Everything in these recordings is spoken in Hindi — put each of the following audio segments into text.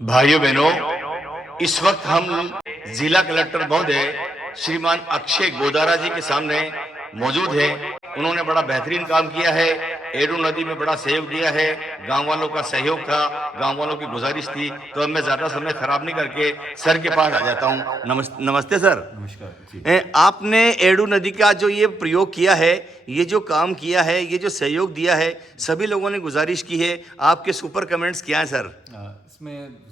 भाइयों बहनों, इस वक्त हम जिला कलेक्टर महोदय श्रीमान अक्षय गोदारा जी के सामने मौजूद हैं। उन्होंने बड़ा बेहतरीन काम किया है, एरू नदी में बड़ा सहयोग दिया है। गांव वालों का सहयोग था, गांव वालों की गुजारिश थी, तो अब मैं ज्यादा समय खराब नहीं करके सर के पास आ जाता हूँ। नमस्ते सर। नमस्कार जी। आपने एडू नदी का जो ये प्रयोग किया है, ये जो काम किया है, ये जो सहयोग दिया है, सभी लोगों ने गुजारिश की है, आपके सुपर कमेंट्स क्या हैं सर? इसमें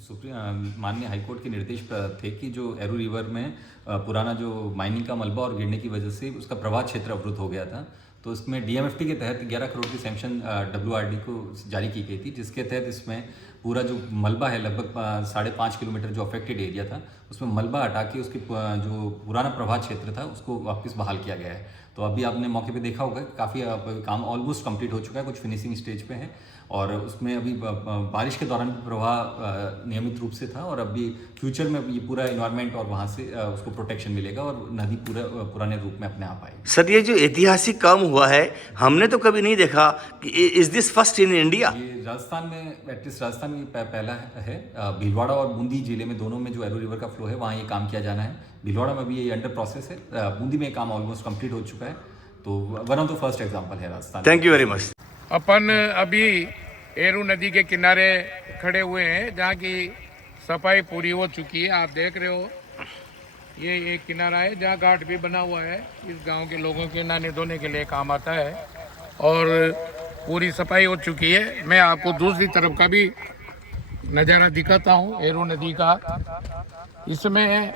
माननीय हाईकोर्ट के निर्देश थे कि जो एरू रिवर में पुराना जो माइनिंग का मलबा और गिरने की वजह से उसका प्रवाह क्षेत्र अवरुद्ध हो गया था, तो इसमें डीएमएफटी के तहत 11 करोड़ की सैंक्शन डब्ल्यूआरडी को जारी की गई थी, जिसके तहत इसमें पूरा जो मलबा है लगभग 5.5 किलोमीटर जो अफेक्टेड एरिया था, उसमें मलबा हटा के उसके जो पुराना प्रवाह क्षेत्र था उसको वापस बहाल किया गया है। तो अभी आपने मौके पे देखा होगा काफ़ी काम ऑलमोस्ट कंप्लीट हो चुका है, कुछ फिनिशिंग स्टेज पे है और उसमें अभी बारिश के दौरान प्रवाह नियमित रूप से था और अभी फ्यूचर में ये पूरा इन्वायरमेंट और वहाँ से उसको प्रोटेक्शन मिलेगा और नदी पूरा पुराने रूप में अपने आप आएगी। सर, ये जो ऐतिहासिक काम हुआ है, हमने तो कभी नहीं देखा कि is this first in India? ये राजस्थान में, एटलीस्ट राजस्थान में पहला है। भीलवाड़ा और बूंदी जिले में दोनों में जो एरू रिवर का फ्लो है वहाँ ये काम किया जाना है। भीलवाड़ा में भी ये अंडर प्रोसेस है, बूंदी में काम ऑलमोस्ट कंप्लीट हो चुका है, तो one of the first example है Rajasthan. Thank you very much. अपन अभी एरू नदी के किनारे खड़े हुए हैं, जहाँ की सफाई पूरी हो चुकी है। आप देख रहे हो, ये एक किनारा है जहाँ घाट भी बना हुआ है, इस गांव के लोगों के नहाने धोने के लिए काम आता है और पूरी सफाई हो चुकी है। मैं आपको दूसरी तरफ का भी नज़ारा दिखाता हूँ एरू नदी का। इसमें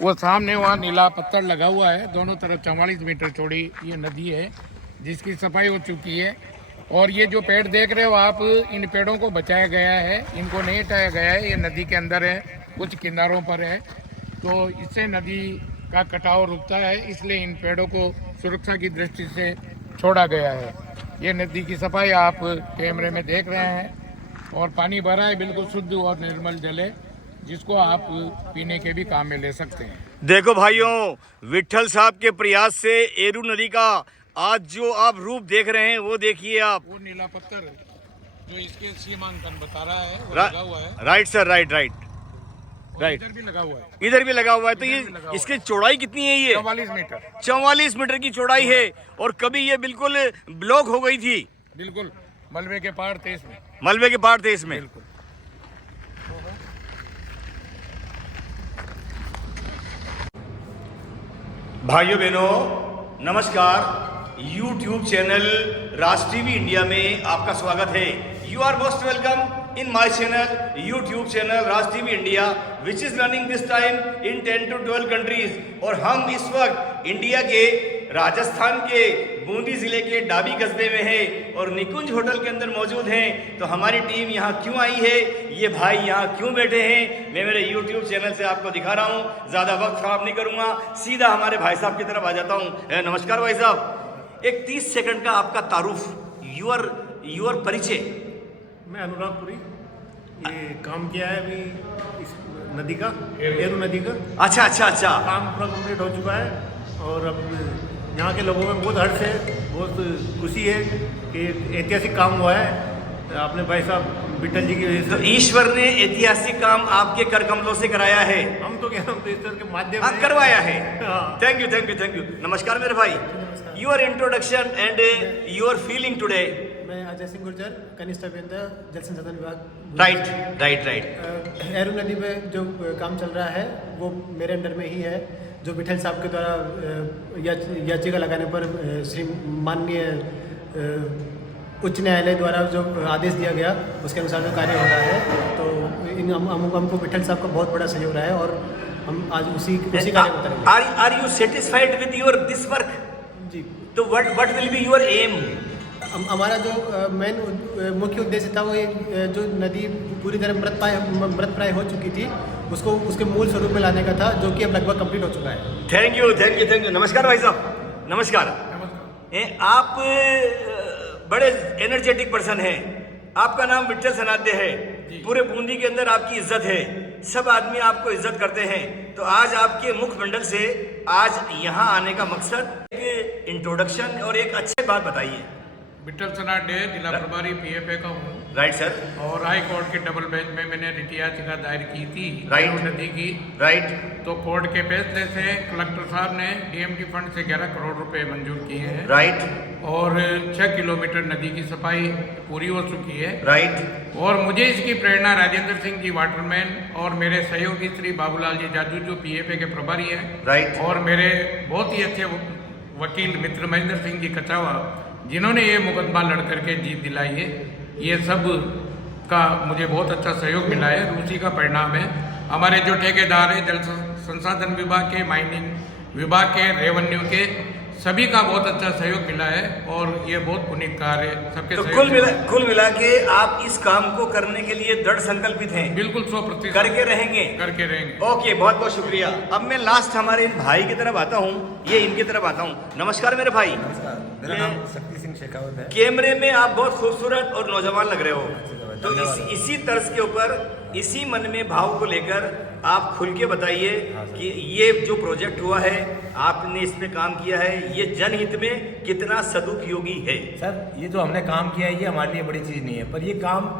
वो सामने वहाँ नीला पत्थर लगा हुआ है, दोनों तरफ 44 मीटर चौड़ी ये नदी है जिसकी सफाई हो चुकी है। और ये जो पेड़ देख रहे हो आप, इन पेड़ों को बचाया गया है, इनको नहीं हटाया गया है। ये नदी के अंदर है, कुछ किनारों पर है, तो इससे नदी का कटाव रुकता है, इसलिए इन पेड़ों को सुरक्षा की दृष्टि से छोड़ा गया है। ये नदी की सफाई आप कैमरे में देख रहे हैं और पानी भरा है, बिल्कुल शुद्ध और निर्मल जल है, जिसको आप पीने के भी काम में ले सकते हैं। देखो भाइयों, विठल साहब के प्रयास से एरू नदी का आज जो आप रूप देख रहे हैं वो देखिए आप। वो नीला पत्थर जो इसके सीमांकन बता रहा है वो लगा हुआ है। Right sir, right. इधर भी लगा हुआ है, इधर भी लगा हुआ है। तो ये इसकी चौड़ाई कितनी है? ये 44 मीटर 44 मीटर की चौड़ाई है और कभी ये बिल्कुल ब्लॉक हो गई थी, बिल्कुल मलबे के पहाड़ थे इसमें, मलबे के पहाड़ थे इसमें। बिल्कुल। भाइयों बहनों नमस्कार। YouTube channel Raj TV India में आपका स्वागत है। You are most welcome in my channel, YouTube channel Raj TV India, which is running this time in 10 to 12 countries. और हम इस वक्त इंडिया के राजस्थान के बूंदी जिले के डाबी कस्बे में है और निकुंज होटल के अंदर मौजूद हैं। तो हमारी टीम यहाँ क्यों आई है, ये भाई यहाँ क्यों बैठे हैं, मैं मेरे YouTube चैनल से आपको दिखा रहा हूँ। ज़्यादा वक्त खराब नहीं करूँगा, सीधा हमारे भाई साहब की तरफ आ जाता हूँ। नमस्कार भाई साहब, एक 30 सेकंड का आपका तारुफ, यूर परिचय। मैं अनुरागपुरी, ये काम किया है अभी इस नदी का, एरू नदी का। अच्छा। काम पूरा कंप्लीट हो चुका है और अब यहाँ के लोगों में बहुत हर्ष है, बहुत खुशी है कि ऐतिहासिक काम हुआ है अपने भाई साहब विठल जी की वजह तो से। ईश्वर ने ऐतिहासिक काम आपके कर कमलों से कराया है। हम तो क्या, हम तो ईश्वर के माध्यम से करवाया है। हाँ। Thank you. नमस्कार मेरे भाई, your introduction and your feeling today. मैं अजय सिंह गुर्जर, कनिष्ठ अभियंता जल संसाधन विभाग। राइट। एरू नदी में जो काम चल रहा है वो मेरे अंडर में ही है, जो विठल साहब के द्वारा याचिका लगाने पर श्री माननीय उच्च न्यायालय द्वारा जो आदेश दिया गया उसके अनुसार जो कार्य हो रहा है। तो इन हमको विठल साहब का बहुत बड़ा सहयोग रहा है और हम आज उसी कार्य को करेंगे। Are you satisfied with your this work? जी। तो what will be your aim? हमारा जो मेन मुख्य उद्देश्य था वो ये जो नदी पूरी तरह मृत प्राय हो चुकी थी उसको उसके मूल स्वरूप में लाने का था, जो कि अब लगभग कंप्लीट हो चुका है। Thank you. नमस्कार भाई साहब। नमस्कार। आप बड़े एनर्जेटिक पर्सन हैं, आपका नाम विठल सनाध्य है, पूरे बूंदी के अंदर आपकी इज्जत है, सब आदमी आपको इज्जत करते हैं। तो आज आपके मुखमंडल से आज यहाँ आने का मकसद, एक इंट्रोडक्शन और एक अच्छी बात बताइए। विठल सनाडे, जिला प्रभारी PFA का हूँ। Right sir. और हाई कोर्ट के डबल बेंच में मैंने रिट याचिका दायर की थी राइट। एरू नदी की। राइट। तो कोर्ट के फैसले से कलेक्टर साहब ने डीएमटी फंड से 11 करोड़ रुपए मंजूर किए हैं। राइट। और 6 किलोमीटर नदी की सफाई पूरी हो चुकी है। राइट। और मुझे इसकी प्रेरणा राजेंद्र सिंह जी वाटरमैन और मेरे सहयोगी श्री बाबूलाल जी जाजू जो पीएफए के प्रभारी हैं। राइट। और मेरे बहुत ही अच्छे वकील मित्र महेंद्र सिंह जी कचावा, जिन्होंने ये मुकदमा लड़ करके जीत दिलाई है। ये सब का मुझे बहुत अच्छा सहयोग मिला है। उसी का परिणाम है। हमारे जो ठेकेदार है, जल संसाधन विभाग के, माइनिंग विभाग के, रेवेन्यू के, सभी का बहुत अच्छा सहयोग मिला है। और ये बहुत पुनीत कार्य है सबके तो सहयोग कुल मिला के आप इस काम को करने के लिए दृढ़ संकल्पित हैं। बिल्कुल 100% करके रहेंगे। करके रहेंगे। ओके, बहुत बहुत शुक्रिया। अब मैं लास्ट हमारे इन भाई की तरफ आता हूँ, ये इनकी तरफ आता हूँ। नमस्कार मेरे भाई। मेरा नाम शक्ति सिंह शेखावत है। कैमरे में आप बहुत खूबसूरत और नौजवान लग रहे हो। तो इसी तर्ज के ऊपर, इसी मन में भाव को लेकर आप खुल के बताइए कि ये जो प्रोजेक्ट हुआ है, आपने इसमें काम किया है, ये जनहित में कितना सदुपयोगी है। सर, ये जो हमने काम किया है ये हमारे लिए बड़ी चीज़ नहीं है, पर ये काम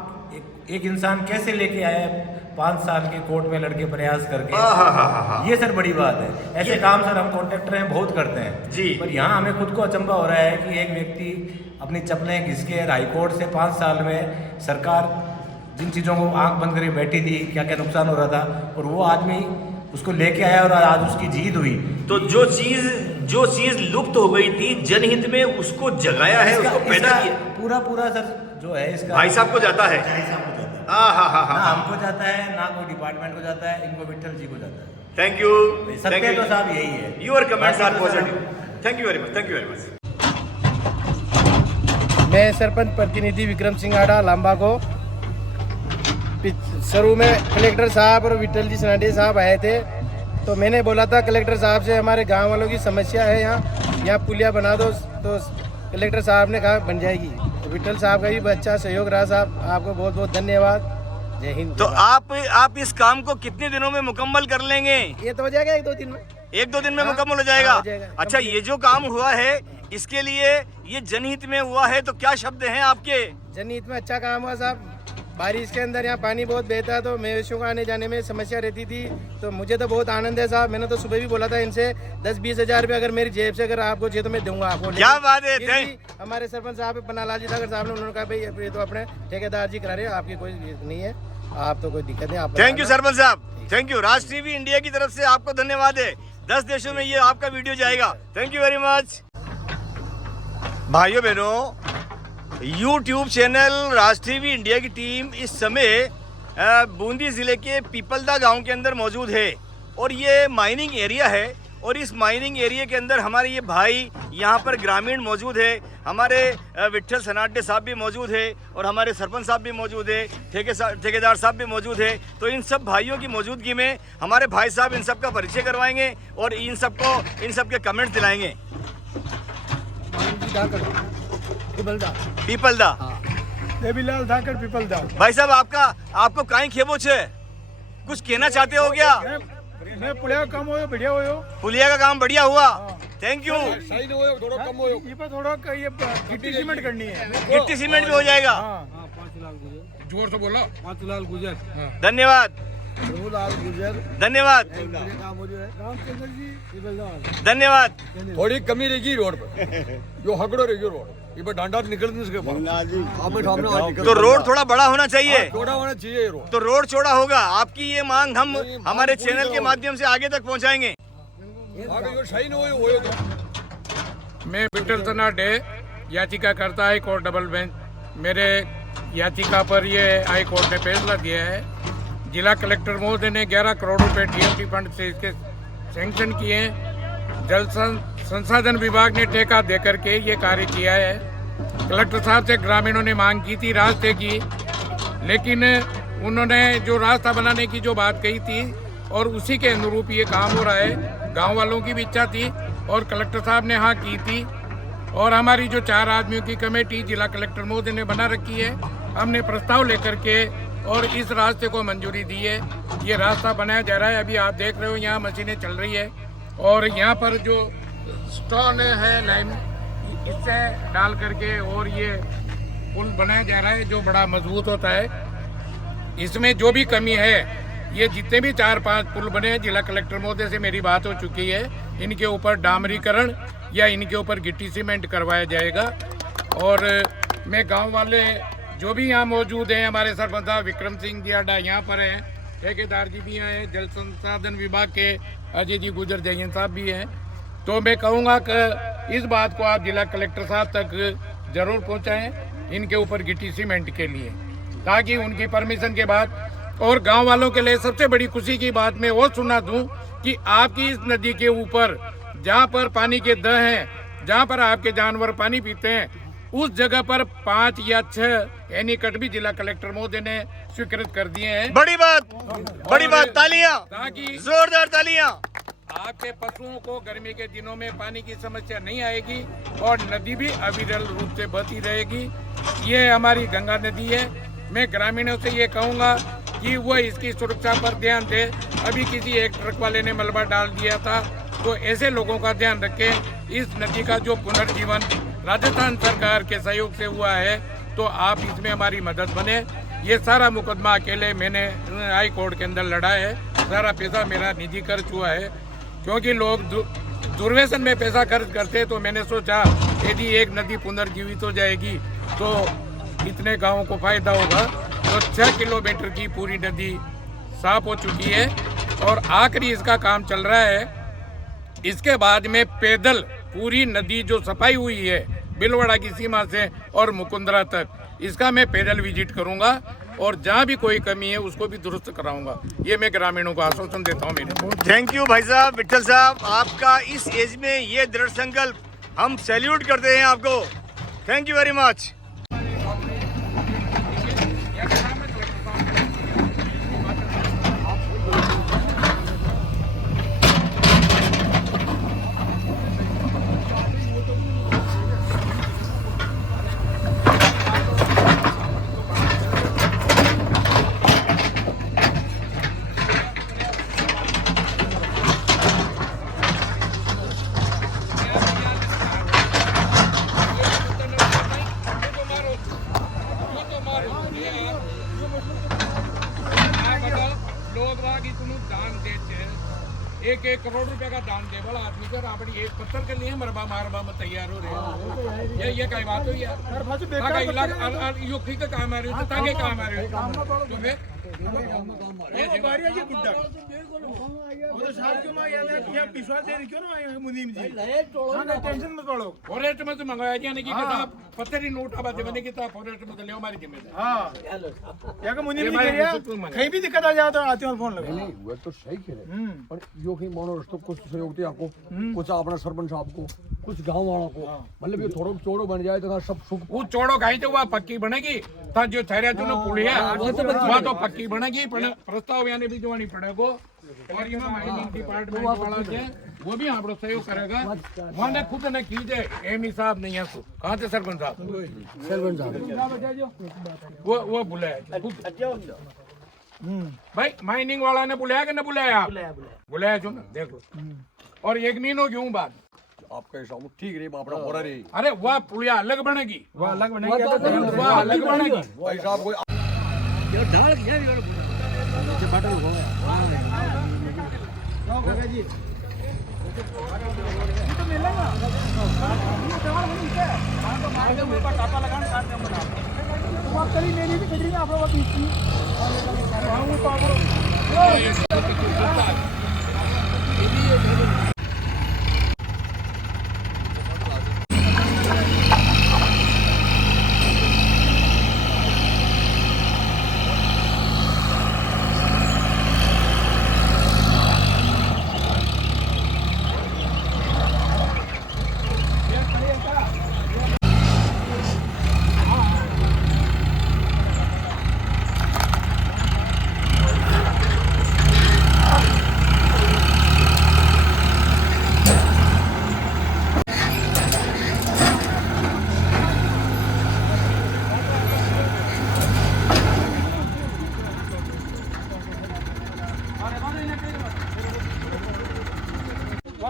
एक इंसान कैसे लेके आया है 5 साल के कोर्ट में लड़के प्रयास करके, ये सर बड़ी बात है। ऐसे काम सर हम कॉन्ट्रैक्टर हैं बहुत करते हैं जी। पर यहाँ हमें खुद को अचंभा हो रहा है कि एक व्यक्ति अपनी चप्पलें घिस के हाईकोर्ट से 5 साल में सरकार जिन चीज़ों को आंख बंद करके बैठी थी, क्या क्या नुकसान हो रहा था, और वो आदमी उसको लेके आया और आज उसकी जीत हुई। तो जो चीज लुप्त हो गई थी जनहित में, उसको जगाया है, उसको पैदा किया। पूरा सर जो है इसका भाई साहब को जाता है। भाई साहब को जाता है। हाँ। ना हमको जाता है, ना कोई डिपार्टमेंट को जाता है, इनको विठल जी को जाता है। Thank you. सत्य तो साहब यही है। Your comments are positive. Thank you very much. Thank you very much. मैं सरपंच प्रतिनिधि विक्रम सिंह आड़ा लांबा को शुरू में कलेक्टर साहब और विठल जी सनाडे साहब आए थे, तो मैंने बोला था कलेक्टर साहब से हमारे गांव वालों की समस्या है, यहाँ पुलिया बना दो। तो कलेक्टर साहब ने कहा बन जाएगी। विठल साहब का भी अच्छा सहयोग रहा। साहब आपको बहुत बहुत धन्यवाद। जय हिंद। तो आप इस काम को कितने दिनों में मुकम्मल कर लेंगे? ये तो हो जाएगा 1-2 दिन में। 1-2 दिन में हाँ, मुकम्मल हो जाएगा। हो जाएगा। अच्छा, ये जो काम हुआ है इसके लिए ये जनहित में हुआ है, तो क्या शब्द हैं आपके? जनहित में अच्छा काम हुआ साहब। बारिश के अंदर यहाँ पानी बहुत बहता है, तो मवेशियों को आने जाने में समस्या रहती थी। तो मुझे तो बहुत आनंद है साहब। मैंने तो सुबह भी बोला था इनसे 10-20 हज़ार रुपये अगर मेरी जेब से अगर आपको चाहिए तो मैं दूंगा आपको। क्या बात है। हमारे सरपंच साहब पन्नालाल जी सागर साहब ने उन्होंने कहा भाई ये तो अपने ठेकेदार जी करा रहे हैं, आपकी कोई नहीं है, आप तो कोई दिक्कत नहीं। आप थैंक यू सरपंच साहब, thank you. Raj TV India की तरफ से आपको धन्यवाद है। 10 देशों में ये आपका वीडियो जाएगा। Thank you very much. भाइयों बहनों, YouTube channel Raj TV India की टीम इस समय बूंदी ज़िले के पीपलदा गांव के अंदर मौजूद है और ये माइनिंग एरिया है। और इस माइनिंग एरिया के अंदर हमारे ये भाई यहाँ पर ग्रामीण मौजूद है। हमारे विठल सनाडे साहब भी मौजूद है और हमारे सरपंच साहब भी मौजूद है, ठेकेदार साहब भी मौजूद है। तो इन सब भाइयों की मौजूदगी में हमारे भाई साहब इन सब का परिचय करवाएंगे और इन सब के कमेंट्स दिलाएंगे। पीपलदा देवीलाल धाकर पीपलदा। भाई साहब, आपको काई खेबो छे, कुछ कहना चाहते हो क्या? मैं पुलिया काम हो बढ़िया हो। पुलिया का काम बढ़िया हुआ। Thank you. थोड़ा कम हो। ये गिट्टी सीमेंट करनी है। गिट्टी सीमेंट भी हो जाएगा। 5 लाख गुजर। जोर से बोलो। 5 लाख गुजर। धन्यवाद। 2 लाख गुजर। धन्यवाद। रामचंद्र जी धन्यवाद। थोड़ी कमी रहेगी रोड पे, जो हगड़ो रहेगी रोड, ये पर डांडा निकल नहीं सके। तो रोड थोड़ा बड़ा होना चाहिए। चौड़ा होना चाहिए रोड। तो रोड चौड़ा होगा। आपकी ये मांग हम हमारे चैनल के माध्यम से आगे तक पहुंचाएंगे। मैं विठल सनाडे याचिका करता है कोर्ट डबल बेंच। मेरे याचिका पर ये हाई कोर्ट ने फैसला दिया है। जिला कलेक्टर महोदय ने 11 करोड़ रुपए डीएमटी फंड से इसके सैंक्शन किए हैं। जल संसाधन विभाग ने ठेका दे करके ये कार्य किया है। कलेक्टर साहब से ग्रामीणों ने मांग की थी रास्ते की, लेकिन उन्होंने जो रास्ता बनाने की जो बात कही थी और उसी के अनुरूप ये काम हो रहा है। गांव वालों की भी इच्छा थी और कलेक्टर साहब ने हाँ की थी। और हमारी जो 4 आदमियों की कमेटी जिला कलेक्टर महोदय ने बना रखी है, हमने प्रस्ताव लेकर के और इस रास्ते को मंजूरी दी है। ये रास्ता बनाया जा रहा है। अभी आप देख रहे हो यहाँ मशीनें चल रही है और यहाँ पर जो स्टोन है लाइन इससे डाल करके और ये पुल बनाया जा रहा है जो बड़ा मजबूत होता है। इसमें जो भी कमी है, ये जितने भी 4-5 पुल बने हैं, जिला कलेक्टर महोदय से मेरी बात हो चुकी है, इनके ऊपर डामरीकरण या इनके ऊपर गिट्टी सीमेंट करवाया जाएगा। और मैं गांव वाले जो भी यहाँ मौजूद हैं, हमारे सरपंच साहब विक्रम सिंह जी अड्डा यहाँ पर हैं, ठेकेदार जी भी हैं, जल संसाधन विभाग के अजय जी गुजर जयंत साहब भी हैं। तो मैं कहूँगा कि इस बात को आप जिला कलेक्टर साहब तक जरूर पहुँचाएँ इनके ऊपर गिट्टी सीमेंट के लिए, ताकि उनकी परमिशन के बाद। और गांव वालों के लिए सबसे बड़ी खुशी की बात मैं वो सुना दूं कि आपकी इस नदी के ऊपर जहां पर पानी के दह हैं, जहां पर आपके जानवर पानी पीते हैं, उस जगह पर 5 या 6 एनीकट भी जिला कलेक्टर महोदय ने स्वीकृत कर दिए हैं। बड़ी बात, तालियां, ताकि जोरदार तालियां। आपके पशुओं को गर्मी के दिनों में पानी की समस्या नहीं आएगी और नदी भी अविरल रूप से बहती रहेगी। ये हमारी गंगा नदी है। मैं ग्रामीणों से ये कहूँगा कि वह इसकी सुरक्षा पर ध्यान दे। अभी किसी एक ट्रक वाले ने मलबा डाल दिया था, तो ऐसे लोगों का ध्यान रखें। इस नदी का जो पुनर्जीवन राजस्थान सरकार के सहयोग से हुआ है, तो आप इसमें हमारी मदद बने। ये सारा मुकदमा अकेले मैंने हाई कोर्ट के अंदर लड़ा है। सारा पैसा मेरा निजी खर्च हुआ है, क्योंकि लोग दुर्व्यसन में पैसा खर्च करते। तो मैंने सोचा यदि एक नदी पुनर्जीवित हो जाएगी तो इतने गांवों को फायदा होगा। तो 6 किलोमीटर की पूरी नदी साफ हो चुकी है और आखिरी इसका काम चल रहा है। इसके बाद में पैदल पूरी नदी जो सफाई हुई है बिलवाड़ा की सीमा से और मुकुंदरा तक, इसका मैं पैदल विजिट करूंगा और जहां भी कोई कमी है उसको भी दुरुस्त कराऊंगा। ये मैं ग्रामीणों को आश्वासन देता हूं। मेरे थैंक यू भाई साहब, विठल साहब, आपका इस एज में ये दृढ़ संकल्प, हम सैल्यूट करते हैं आपको। Thank you very much. एक 1 करोड़ रुपए का दान दे वाला आदमी कर आपड़ी एक पत्थर के लिए मरबा मारबा में तैयार हो रहे। ये कई बात हुई यार। इलाका यो ठीक काम आ रही है, ताके काम आ रही है। तो फिर ये बारी है गुड्डा वो तो साहब क्यों मांग यार कि आप विश्वास दे क्यों ना आए मुनीम जी। टेंशन मत पड़ो, फॉरेस्ट में से मंगवाया यानी कि साहब पत्थर ही नोट आबाद बने की तो फॉरेस्ट में ले हमारी जिम्मेदारी। हां या का मुनीम जी कह रहा कहीं भी दिक्कत आ जाए तो आते हैं फोन लगा। नहीं वो तो सही कह रहे हैं, पर यो कहीं मानो रस्तो कुछ सहयोग दे आपको, कुछ अपना सरपंच साहब को, कुछ गांव वालों को, मतलब ये थोड़ा चौड़ो बन जाए तो सब सुख। वो चौड़ो कहीं तो वह पक्की बनेगी, था जो ठहरा जो पुल है वह तो पक्की बनेगी, प्रस्ताव यानी भी जो नहीं पड़ेगा। और ये माइनिंग डिपार्टमेंट वाला है वो भी हम सहयोग करेगा। वहाँ ने खुद ने कीजिए एम साहब नहीं है, कहाँ थे सरपंच साहब, वो बुलाया भाई माइनिंग वाला ने बुलाया कि न बुलाया? बुलाया जो ना देख लो। और एक मीनो क्यों बात आपका हिसाब ठीक रही अपना हो रहा रही। अरे वह पुलिया अलग बनेगी, वह अलग बनेगी, वह अलग बनेगी भाई साहब कोई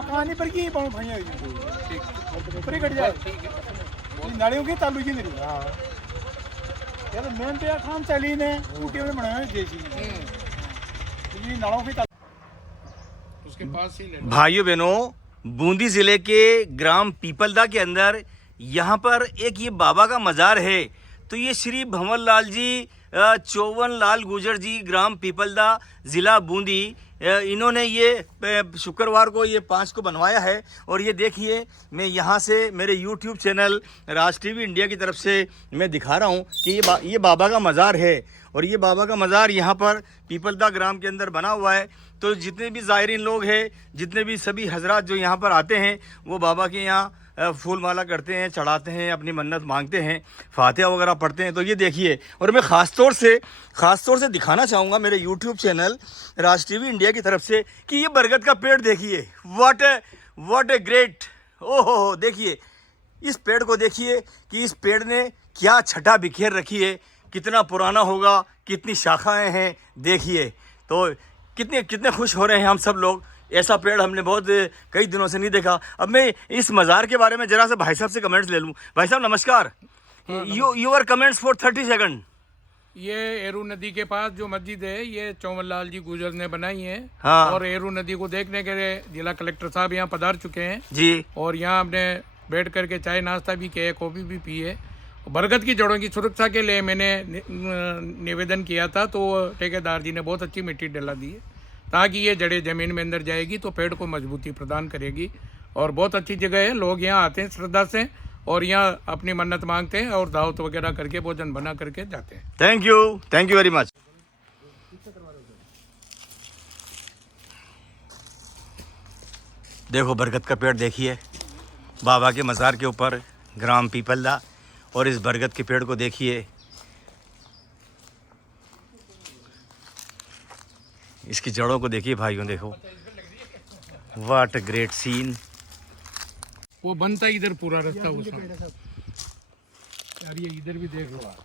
कहानी पर की पाऊँ भाई ठीक पर कट जाए नालियों की तालू की नहीं। यार मेन तो यार काम चली ने टूटी में बनाया जैसी ये नालों की उसके पास ही ले भाइयों बहनों, बूंदी जिले के ग्राम पीपलदा के अंदर यहाँ पर एक ये बाबा का मज़ार है। तो ये श्री भंवर लाल जी चौवन लाल गुजर जी, ग्राम पीपलदा, ज़िला बूंदी, इन्होंने ये शुक्रवार को ये 5 को बनवाया है। और ये देखिए, मैं यहाँ से मेरे YouTube channel Raj TV India की तरफ से मैं दिखा रहा हूँ कि ये बाबा का मज़ार है। और ये बाबा का मज़ार यहाँ पर पीपलदा ग्राम के अंदर बना हुआ है। तो जितने भी ज़ायरीन लोग हैं, जितने भी सभी हजरात जो यहाँ पर आते हैं, वो बाबा के यहाँ फूल माला करते हैं, चढ़ाते हैं, अपनी मन्नत मांगते हैं, फातिहा वगैरह पढ़ते हैं। तो ये देखिए, और मैं ख़ास तौर से दिखाना चाहूँगा मेरे YouTube channel Raj TV India की तरफ से कि ये बरगद का पेड़ देखिए, व्हाट ए ग्रेट, ओहो, देखिए इस पेड़ को, देखिए कि इस पेड़ ने क्या छटा बिखेर रखी है, कितना पुराना होगा, कितनी शाखाएँ हैं, देखिए। तो कितने खुश हो रहे हैं हम सब लोग। ऐसा पेड़ हमने बहुत कई दिनों से नहीं देखा। अब मैं इस मज़ार के बारे में जरा सा भाई साहब से कमेंट्स ले लूँ। भाई साहब नमस्कार। Your comments for 30 second. ये एरू नदी के पास जो मस्जिद है, ये चौवन लाल जी गुजर ने बनाई है। हाँ। और एरू नदी को देखने के लिए जिला कलेक्टर साहब यहाँ पधार चुके हैं जी। और यहाँ हमने बैठ करके चाय नाश्ता भी किया, कॉफ़ी भी पी है। बरगद की जड़ों की सुरक्षा के लिए मैंने निवेदन किया था, तो ठेकेदार जी ने बहुत अच्छी मिट्टी डला दी है ताकि ये जड़ें ज़मीन में अंदर जाएगी तो पेड़ को मजबूती प्रदान करेगी। और बहुत अच्छी जगह है, लोग यहाँ आते हैं श्रद्धा से और यहाँ अपनी मन्नत मांगते हैं और दावत वगैरह करके भोजन बना करके जाते हैं। Thank you very much. देखो बरगद का पेड़ देखिए, बाबा के मज़ार के ऊपर, ग्राम पीपलदा। और इस बरगद के पेड़ को देखिए, इसकी जड़ों को देखिए भाइयों, देखो व्हाट अ ग्रेट सीन। वो बनता है इधर पूरा रास्ता उसमें। यार ये इधर भी देख लो आप,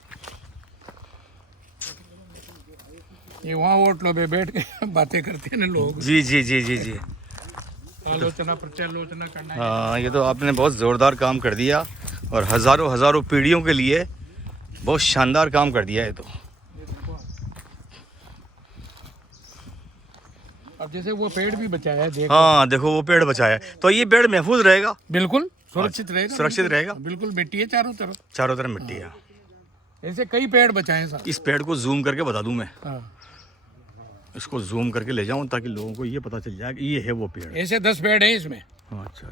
ये वहाँ होटलों पे बैठ के बातें करते हैं ना लोग। जी। आलोचना प्रत्यालोचना करना है। हाँ, ये तो आपने बहुत ज़ोरदार काम कर दिया और हज़ारों पीढ़ियों के लिए बहुत शानदार काम कर दिया है। तो अब जैसे वो पेड़ भी बचाया है, देखो। हाँ देखो, वो पेड़ बचाया है, तो ये पेड़ महफूज रहेगा, बिल्कुल सुरक्षित रहेगा। सुरक्षित रहेगा। बिल्कुल मिट्टी है चारों तरफ मिट्टी है। ऐसे कई पेड़ बचाए साहब। इस पेड़ को जूम करके बता दूं मैं, हाँ। इसको जूम करके ले जाऊं ताकि लोगों को ये पता चल जाए कि ये है वो पेड़। ऐसे 10 पेड़ हैं इसमें। हाँ, अच्छा।